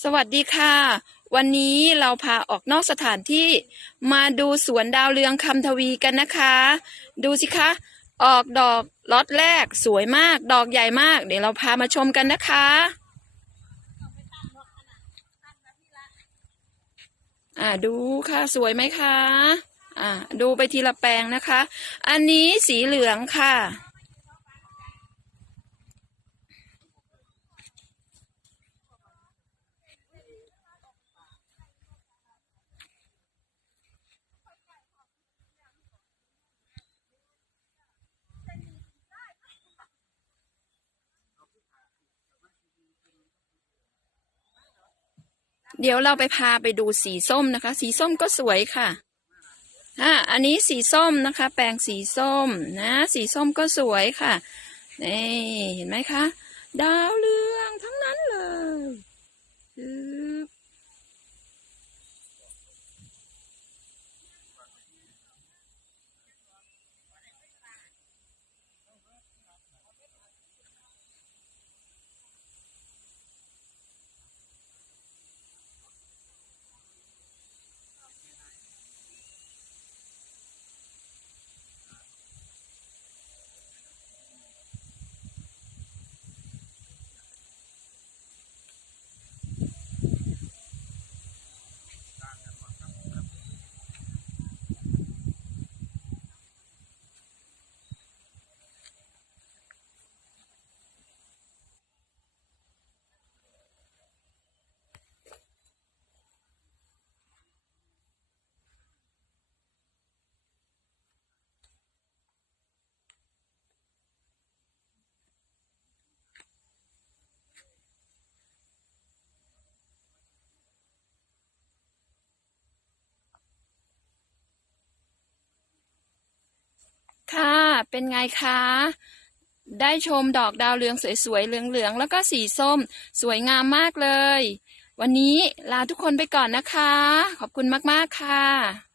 สวัสดีค่ะ วันนี้เราพาออกนอกสถานที่มาดูสวนดาวเรืองคำทวีกันนะคะ ดูสิคะ ออกดอกล็อตแรกสวยมาก ดอกใหญ่มาก เดี๋ยวเราพามาชมกันนะคะอ่าดูค่ะสวยไหมคะ อ่าดูไปทีละแปลงนะคะ อันนี้สีเหลืองค่ะ เดี๋ยวเราไปพาไปดูสีส้มนะคะ สีส้มก็สวยค่ะอะอันนี้สีส้มนะคะ แปลงสีส้มนะ สีส้มก็สวยค่ะนี่เห็นไหมคะ ดาวเรืองทั้งนั้นเลยอึ๊บ ค่ะ เป็นไงคะ ได้ชมดอกดาวเรืองสวยๆ เหลืองๆ แล้วก็สีส้ม สวยงามมากเลย วันนี้ลาทุกคนไปก่อนนะคะ ขอบคุณมากๆ ค่ะ